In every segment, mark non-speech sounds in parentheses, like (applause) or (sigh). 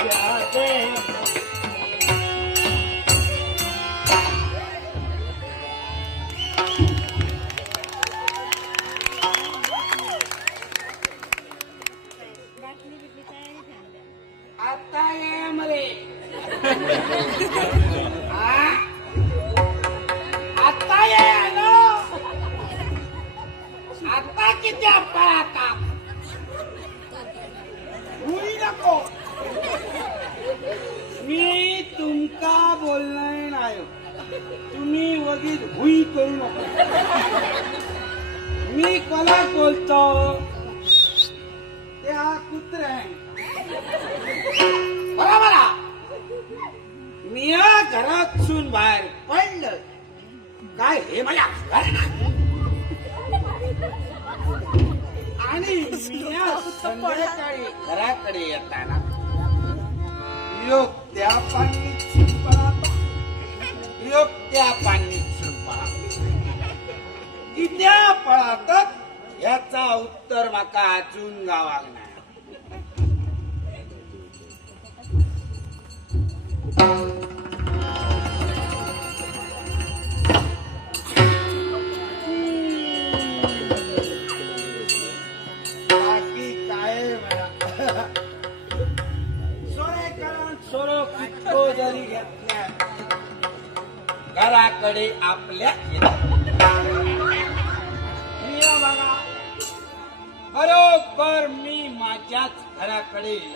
आता मी कोणाक बोलतो? त्या कुत्र बरोबर मी या घरातून बाहेर पडलं. काय हे मला आणि मी संध्याकाळी घराकडे येताना योग त्या पाणी योग त्या पाणी कित्या पळातात याचा उत्तर माका अजून गावाक नाही बाकी काय म्हणा? सोरेकरण सोरो कितको जरी घेतल्या घराकडे आपल्या कळेल.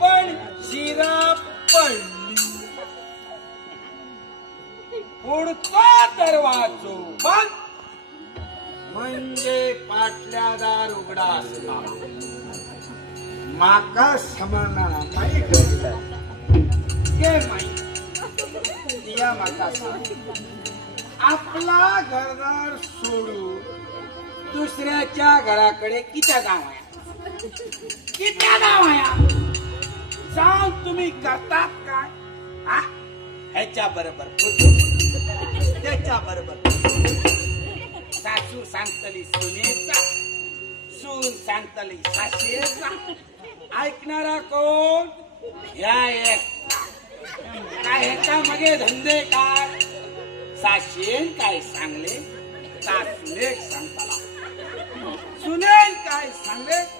पण शिरा पडली. पुढचा दरवाजो बंद. म्हणजे पाटल्या दार उघडा असला माका समजणार नाही के माई. या माका आपला घरदार सोडून दुसऱ्याच्या घराकडे किती गाव आहे? किती नाव आहे सांग तुम्ही करतात काय? हा? ह्याच्या बरोबर त्याच्या बरोबर सासू सांगतली सुनेचा सून सांगतली सासरेचा ऐकणारा कोण? या एक. काय ह्याच्या मगे धंदे काय? साशेन काय सांगले? सासूने सांगताला. सुनेल काय सांगले?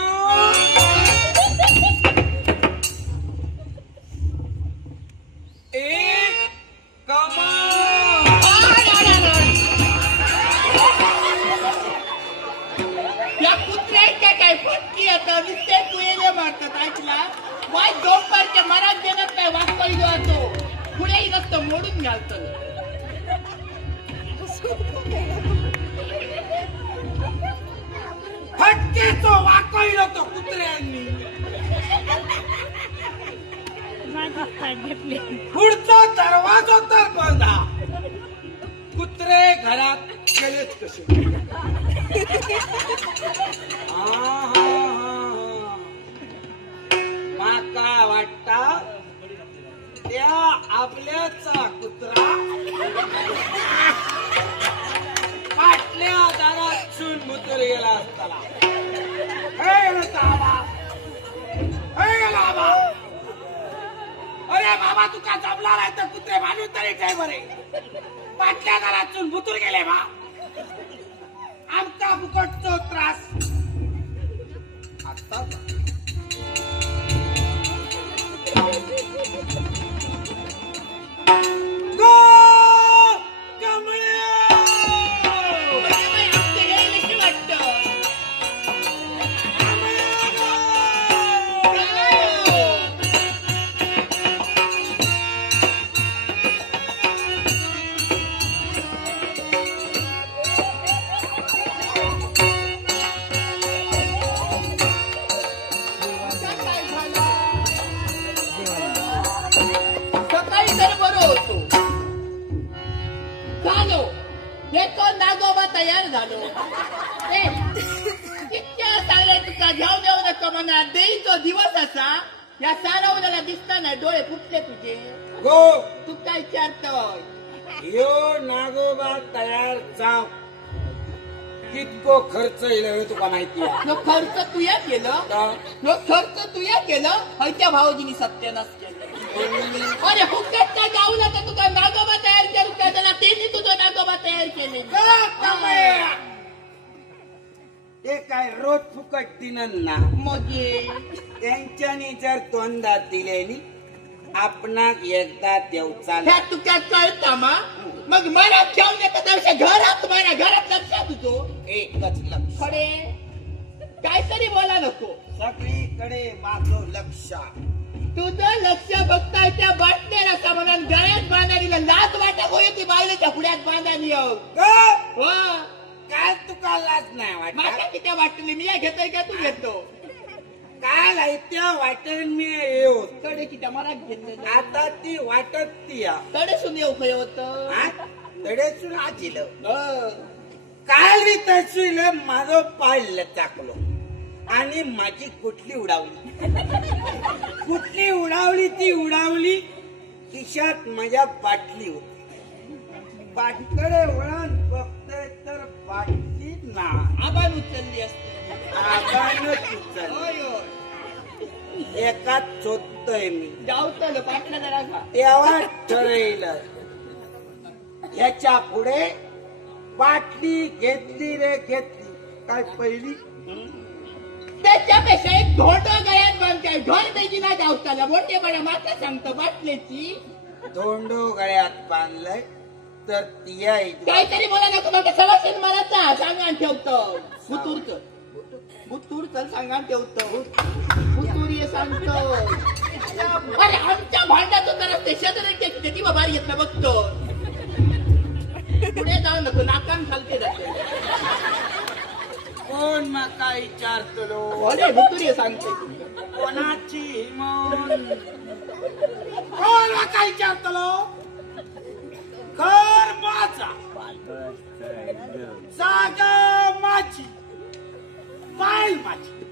पुढचा दरवाजा तर बंद कुत्रे घरात गेलेच कसे? माका वाटता? त्या आपल्याचा कुत्रा पाटल्या दारात चून मुतर गेला असताना. हे गेला हे अरे बाबा तुका जमला नाही? तर कुत्रे बांधून तरी काय बरे. पाटल्या दारातून भुतूर गेले बा. आमचा फुकटचो त्रास. आता झालो. ए, कितक्या सांगले तुका घेऊन येऊ नका म्हणा. देईचो दिवस असा या सारवल्याला दिसता नाही डोळे फुटले तुझे. गो. तू काय विचारतोय? यो नागोबा तयार जाव. कितको खर्च येईल हे तुका माहिती खर्च तुया केलं? खर्च तुया केलं? हयत्या भावजीनी सत्यानाश केलं अरे फुकट काय जाऊ नका तुका नागोबा तयार करू काय त्याला त्यांनी तुझं नागोबा तयार केले. का? ते काय रोज फुकट दिनन ना. मग. त्यांच्यानी जर दोनदा दिलेली आपणाक एकदा देवचा ह्या तुका कळता मा? मग मला घेऊन येतात घरात माझ्या घरात लक्षात तुझो. एकच लक्ष. खडे. काहीतरी बोला नको. सगळीकडे माझं लक्ष तुझं लक्ष बघताय त्या बाटल्याला सामानात गळ्यात बांधायला लाज वाटत होय ती बायलेच्या पुढ्यात बांधायला का? वा काय तुका लाज नाही वाटत. माझ्या किती वाटली मी घेतोय का तू घेतो? काय लायत्या वाटेल मी येऊ तडे किती मला घेतलं आता ती वाटत ती या. तडे सुन येऊ खय होत. हा? तडेसून आजिलं. काल मी तसून माझं पाळलं टाकलो आणि माझी कुठली उडावली? कुठली उडावली ती उडावली? खिशात माझ्या बाटली होती. बाटकडे वळण बघतोय तर बाटली ना आबान उचलली असते. आगानच उचलली. एकात शोधतोय मी. तेव्हा ठरईल याच्यापुढे बाटली घेतली रे घेतली. काय पहिली? त्याच्यापेक्षा एक धोंड जाऊताला मोठे बडा माता सांगतो बाटल्याची धोंडो गळ्यात बांधलंय तर तिया इथे- काहीतरी बोला नको म्हणते सवाशेन मराचा सांगान ठेवतो. बुतूर चल. बुतूर चल सांगान ठेवतो. बुतूर सांगतो. अरे आमच्या भांड्याचं तर ते शेजारी किती बाबा घेतलं बघतो. पुढे जाऊ नको नाकान खालते जाते. कोण माका विचारतलो? अरे बुतूर सांगते. कोणाची मन? कोण माका विचारतलो घर माझा. जागा माझी. बाईल माझी.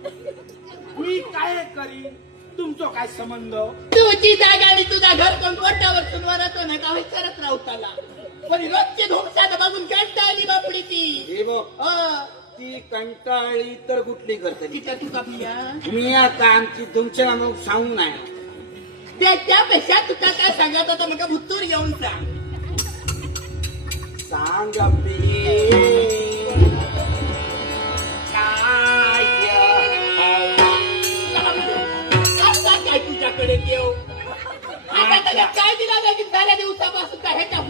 मी काय करी तुमचा काय संबंध? तुझी जागा आणि तुझा घर कोण कोट्यावर सुनवार येतो ना का? विचारत राहू त्याला. पण रोजची धुमसात बघून कंटाळली बापडी ती. हे बघ. अं, ती कंटाळी तर कुठली करतली तिच्या तुका पिया मी आता आमची तुमच्या मग सांगू नाही. त्याच्यापेक्षा तुका काय सांगत होता मग भुतूर घेऊन सांग सांग आपली. काय आता काय तुझ्याकडे आता त्याला काय दिला नाही झाल्या दिवसापासून काय ह्याच्या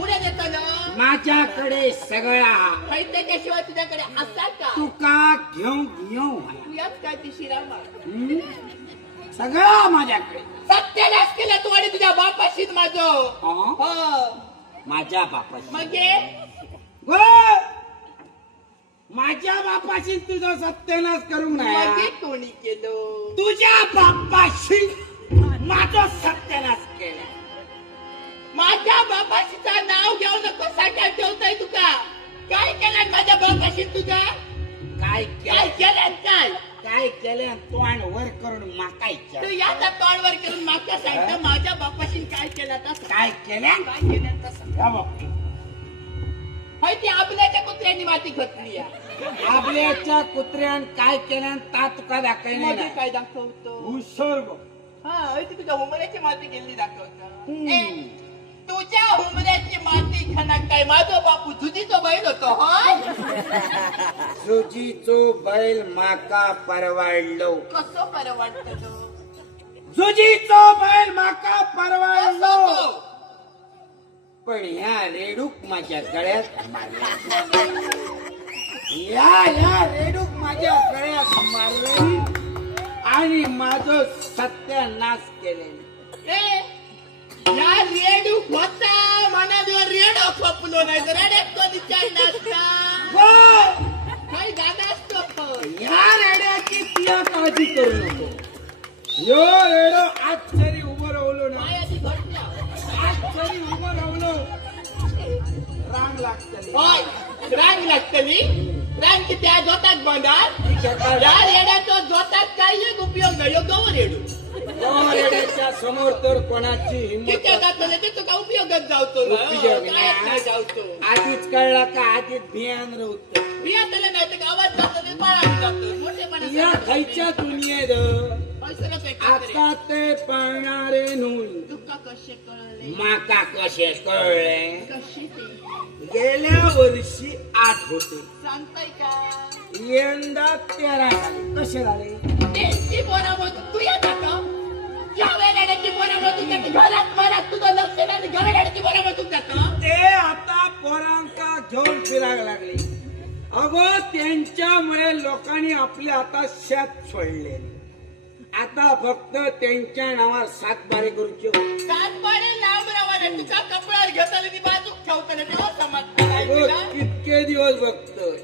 माझ्याकडे सगळा. काही त्याच्याशिवाय तुझ्याकडे असा का? तुका घेऊ घेऊ तू याच काय ती शिरामा हं? सगळा माझ्याकडे. सत्यानाश केला तू आणि तुझ्या बापाशीच माझं? हं? हो. माझ्या बापाशी. मग ये. गो! माझ्या बापाशी तुझं सत्यानाश करू मग नये कोणी केलं? तुझ्या बापाशी माझं सत्यानाश केलं. माझ्या बापाशीचं नाव केलं तोंड वर करून माकायचं. तू याचा तोंडवर करून मागच्या सांगता माझ्या बापाशी काय केलं तसं? काय केलं? काय केलं तसं? बघ. होय ती आपल्याच्या कुत्र्यांनी माती खतली आपल्याच्या कुत्र्यान काय केलं ता तुका दाखवले मध्ये नाही. काय दाखवतो? भूस्वर्ग हा होय ती तुझ्या उमऱ्याची माती गेली दाखवतो. ए, तुझ्या उमऱ्याची माती खणक काय? माझं बापू तुझीचं बैल होतो हा जुजीचो बैल माका परवाडलो. कसं बरं वाटत जुजीचो बैल माका परवाडलो. पण ह्या रेडूक माझ्या गळ्यात मारला. या रेडूक माझ्या गळ्यात मारले आणि माझं सत्यानाश केले या रेडू होता मनात रेडो खपलो नाही तर रेड्यात कधी चाय नसता काही गाणं असतो पण. या रेड्याची तिला काळजी करू नको. यो रेडो आज जरी उभं राहलो ना. पायाची घटना. आज उभं राहलो रांग लागतली. होय रांग लागतली. रान कित्या जोताक बांधात खेळता या रेड्याचो जोताक काही एक उपयोग नाही. ह्यो गवो रेडू. रेड्याच्या समोर तर कोणाची हिंमत कित्या जातले ते तुका उपयोगच जावचो ना? उपयोग नाही. कायच नाही जावचो आधीच कळला का? आधीच भियान राहत बिया तले नाही तर गावात जातो ते बाळात जातो. मोठेपणा या खयच्या दुनियेत आता ते पळणारे तुका कशे कळले? माका कसे कळले? कशी ते? गेल्या वर्षी आठ होते. सांगताय का? यंदा तेरा झाले. कसे झाले? तू का ते आता पोरांका घेऊन फिरायला लागले. अगो त्यांच्यामुळे लोकांनी आपले आता शेत सोडले. आता फक्त त्यांच्या नावावर सातबारे करूचे अगो? कितके दिवस बघतोय?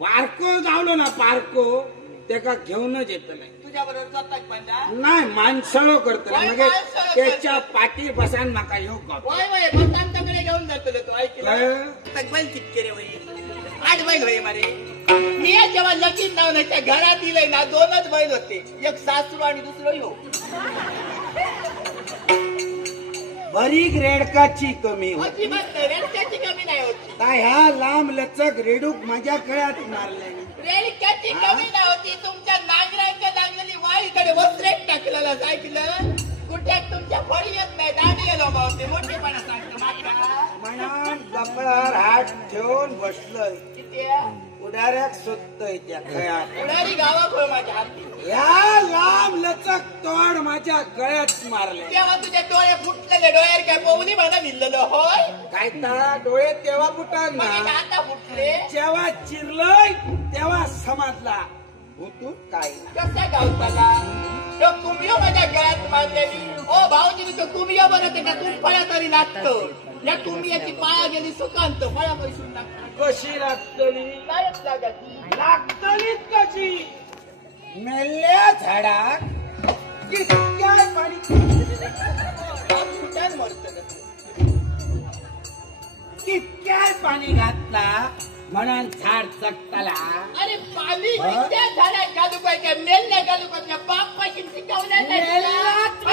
पार्को जावलो ना पार्को त्याका घेऊनच येत नाही. तुझ्या बरोबर जातात पंजा नाही माणसाळो करतला काय म्हणजे माणसाळो त्याच्या पाठी बसान माका येऊ का वय वय मग आमच्याकडे घेऊन जातो तो ऐकलं काय? बैल कितके रे वय आठ बैल होय मारे. मी जेव्हा लगीन लावण्याच्या घरात दिलंय ना दोनच बैल होते. एक सासरू आणि दुसरं यो बरीक रेडकाची कमी होती. अजिबात नाही रेडक्याची कमी नाही होती. ह्या लांब लचक रेडूक माझ्या कळ्यात मारले रेडक्याची कमी नाही होती तुमच्या नांगरांच्या लागलेली वाईकडे वस्त्रेक टाकलेलं ऐकलं कुठ्यात तुमच्या फळी येत नाही दांडी गेलो होते मोठेपणा सांगतो म्हणून कपडावर हात ठेवून बसलोय. किती आहे? उडाऱ्याक सोदतोय त्या खळ्यात उडारी गावाकडे माझ्या हाती. या लांब लचक तोड माझ्या गळ्यात मारले तेव्हा तुझे डोळे फुटलेले डोळ्यावर काय पोहणी म्हणा निघलेलं होय? काय ता डोळे तेव्हा मग ना आता फुटले. जेव्हा चिरलोय तेव्हा समजला भूतून काय. कसा गावताला? तो कुमियो माझ्या गळ्यात मारलेली. ओ भाऊजी तो कुमियो बनत का तू फळा तरी लागतो. या कुमियाची पाया गेली सुकांत फळा पैसून लागतो कशी लागतली कायच लागत लागतलीच कशी? मेल्या झाडात कितक्या पाणी म्हणून झाड चकताला अरे पाणी हा? त्या झाडात घालू पाहिजे मेलल्या घालू पाहिजे बाप पाहिजे शिकवल्या मेल्यात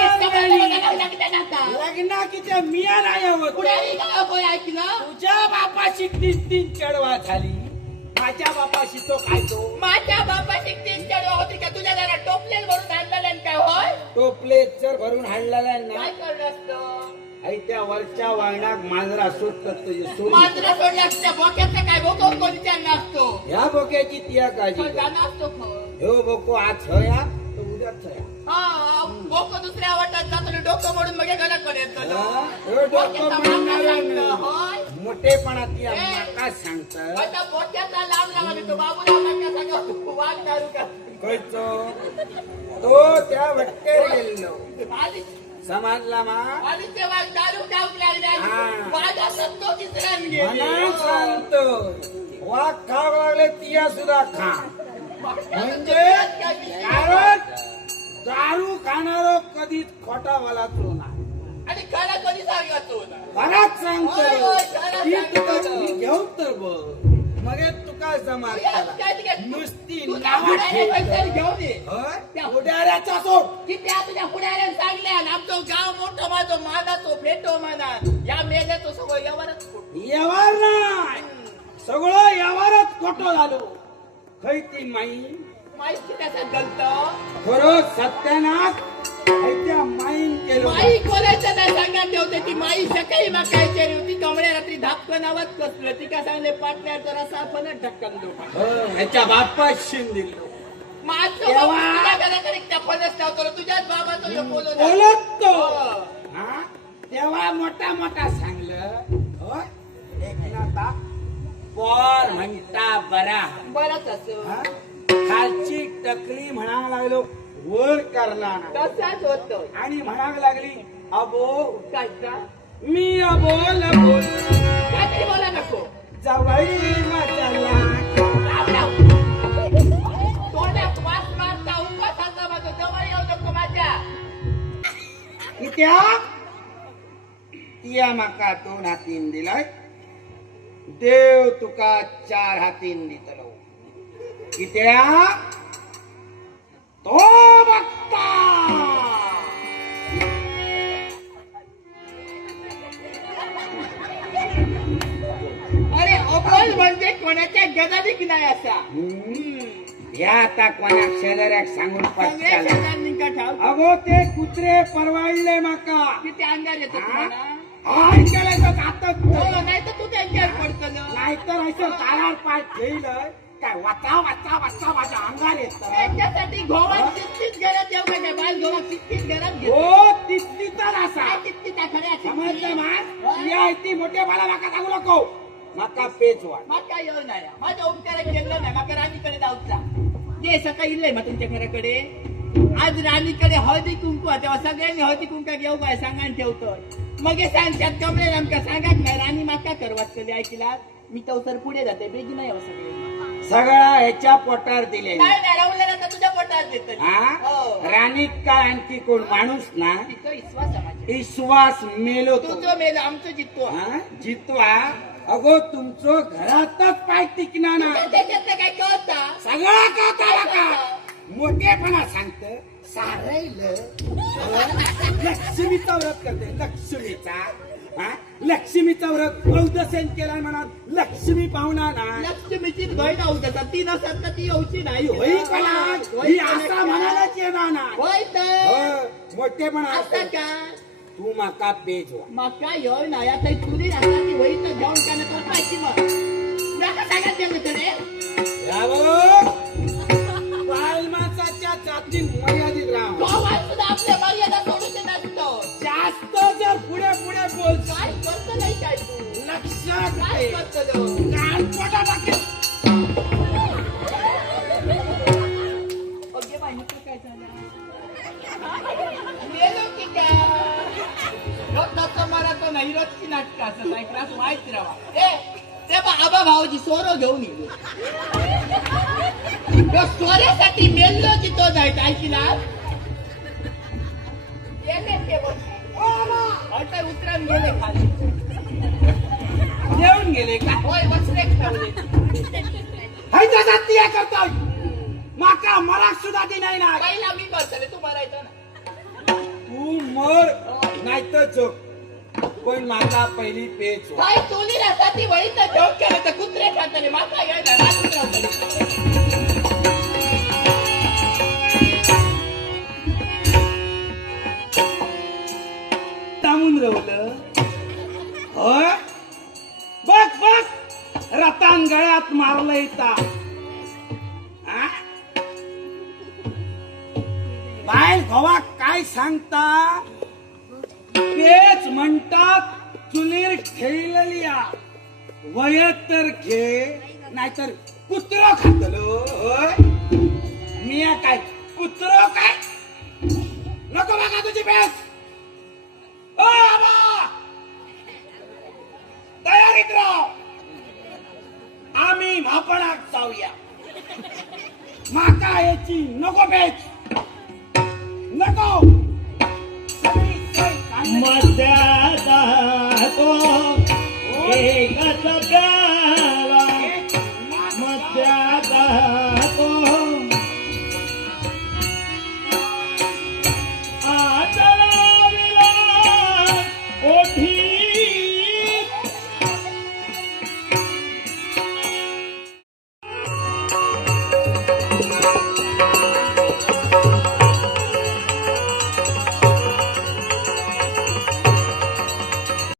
लग्नाकीच्या मिया नाही होत पुढे गाव कोण ऐकलं तुझ्या बापाशी तीन तीन चढवा झाली. माझ्या बापाशी तो खायचो. माझ्या बापाची तीन चढवा होती का? तुझ्या जरा टोपलेल भरून आणलेलं काय? होय? तो प्लेट जर भरून हाडलेला काय ना असतं? आई त्या वरच्या वांगणात मांजरा सुटतात तुझे सोडून मात्र सोडला असत्या बोक्याचा काय बोको कोणत्या नसतो ह्या बोक्याची तिया काळजी पण कर. गाणं असतो खरं. ह्यो बोको आज तो हा बोको दुसऱ्या वाटत जातो आणि डोकं मोडून मग घरात पण येत हा? ह्यो डोकं म्हणणारा होय मोठेपणा ती ए. माका सांगत आता बोक्याचा लांब लावा तो बाबूला म्हणता सांगा वाघ दारू का खयचो तो त्या वट्टेर गेलो समजला मा आली तेव्हा दारू टाकू लागल्या. माझा सत्तो तिसऱ्यान म्हणून गेली सांगतो वाघ खाव लागले तिया सुद्धा खा. म्हणजे कारण दारू खाणारो कधीच खोटा बोलाचो नाही. आणि खरा कधी सांगायचो ना खराच सांगतो. होय, खरं ती सांगतो. ती तर बघ. मग हे तुका जमा नुसती नावा ठेवतो. घेऊन ये. होय? उड्याऱ्याचा सोड. की त्या तुझ्या पुढाऱ्याने सांगल्या आमचं गाव मोठं माझं मानाचो फेटो माना या मेल्याचं सगळं यावरच. यावर नाही. सगळं यावरच खोटं झालो. खै ती माई? माहिती त्याचं गलत खरं सत्यानाश खै त्या माईन केलं माई कोणाचं नाही सांगायला ठेवते ती माई सकाळी मग काय केली होती कमळ्या रात्री धापकन आवाज कसलं ती का सांगले पाटल्या तर असा पण ढक्कन दो हं, ह्याच्या बापात शिन दिलो. माझं बाबा लावतो. तुझ्याच बोलत तो. हो. हा? तेव्हा मोठा मोठा सांगलं होय? एकनाथा पोर म्हणता बरा. बरंच असं. हा? खालची टकली म्हणायला लागलो. वर करला ना तसाच होतं आणि म्हणायला लागली अबो काय का मी अबोल बोल काहीतरी बोला नको. जवळ माझ्या लाव, लाव. तोंडात वास मारता उपासाचा माझं जवळ येऊ नको माझ्या. कित्या तिया माका दोन हातीन दिलाय. देव तुका चार हातीन दितलो. कित्या तो बघता अरे अबोल म्हणजे कोणाच्या गजाधिक नाही असा? या आता कोणाक शेजाऱ्याक सांगून सगळे पटकन. शेजारनी का ठाव अगो ते कुत्रे परवाडले माका. किती अंगार येतो तुम्हाला? हाय केलं जातच हो नाही तर तू त्यांच्यावर पडतो नाहीतर असं दारार पाय ठेवलं काय वाचा वाचा वाचा माझ्या अंगार येत त्यांच्यासाठी गोवा तितकीच घरात येऊ का बाल गोवा तितकीच घरात घेऊ हो तिथली तर असा. तितकी त्या खऱ्या समजलं मा या ती मोठे मला माका सांगू नको. माका पेच वाट माका येऊ नाही माझ्या उपकारात गेलो नाही माका राणीकडे जाऊचा जे. सकाळी इल्लंय मग तुमच्या घराकडे. आज राणीकडे हळदी कुंकू तेव्हा सगळ्यांनी हळदी कुंका घेऊ काय सांगान ठेवतोय. मग हे सांगतात कमळे आमका सांगात नाही राणी माका करवात कधी ऐकला? मी तर पुढे जाते बेगी नाही हो सगळे. सगळा ह्याच्या पोटार दिले तुझ्या पोटात देतो हो. राणीत काय आणखी कोण? माणूस ना? तिथं विश्वास आहे माझ्यावर. विश्वास मेलो तो. तुझं मेल आमचं जितो. हा? जितवा अगो तुमचं घरातच पाय टिकना ना. त्याच्यातलं काय कळता? सगळा का तारा का? मोठेपणा सांगत सारैल (laughs) लक्ष्मीचा व्रत करते लक्ष्मीचा. हा? लक्ष्मीचा व्रत औदसेन केला म्हणा लक्ष्मी पाहुणा ना लक्ष्मीची भय नव्हतं ती नसत तर ती येऊची नाही? होई पणा ही असा म्हणायलाच येणार ना होय तर? हो, मोठेपणा असं असतं. का? तू माका पेजवा. मका येऊ नाही. आता तुरी राहता ती होई तर त्याला तर पाहिजे मग. झालं? मेलो की नाही नाटक असं ऐकलास माहिती राहा ए ते बा आबा भाऊजी सोरो घेऊन येलो तो सोऱ्यासाठी मेललो की तो जायचं ऐकला उतरान गेले खाली येऊन गेले का? होय ठेवले. हायच्या जाती या करतोय माका मला सुद्धा ती नाही ना. पहिला मी बसले तू मरायचं ना. तू मर नाहीतर जोक पण माका पहिली पेच. काय चोली राहता ती वळी तर जेवण केलं तर कुत्रे खाताले माता रवलं होय बघ बघ रतान गळ्यात मारलं येता हा? बाय भावा काय सांगता? तेच म्हणतात चुलीर ठेवलेली वयत तर घे नाहीतर कुत्र खातलो होय? मी काय कुत्र काय? नको बघा तुझी बेस ओ तयारीत राह. आम्ही मापणात जाऊया. माका याची नको. बेच नको मध्या तो हो. एक